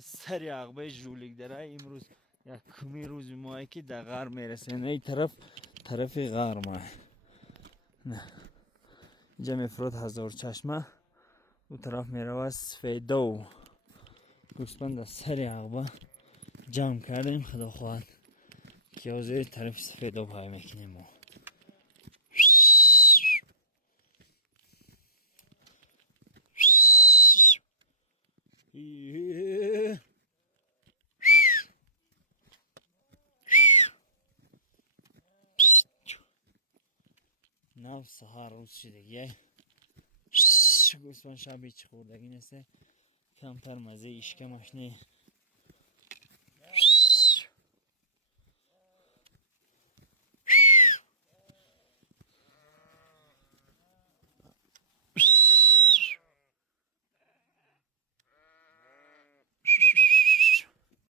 سری عقبه جولیک داره. امروز یک کمی روز ماه که در غار میرسه. این طرف غار ماه. نه اینجا میفرود هزار چشمه. او طرف میرود سفیده و گوسفند در سری عقبه جمع کردیم. خدا خواهد که از طرف سفیده پای میکنیم. ما نو سهار روز شدگیه. گوسفند شب هیچ خوردگی نیسته. کمتر مزه اشکمش نه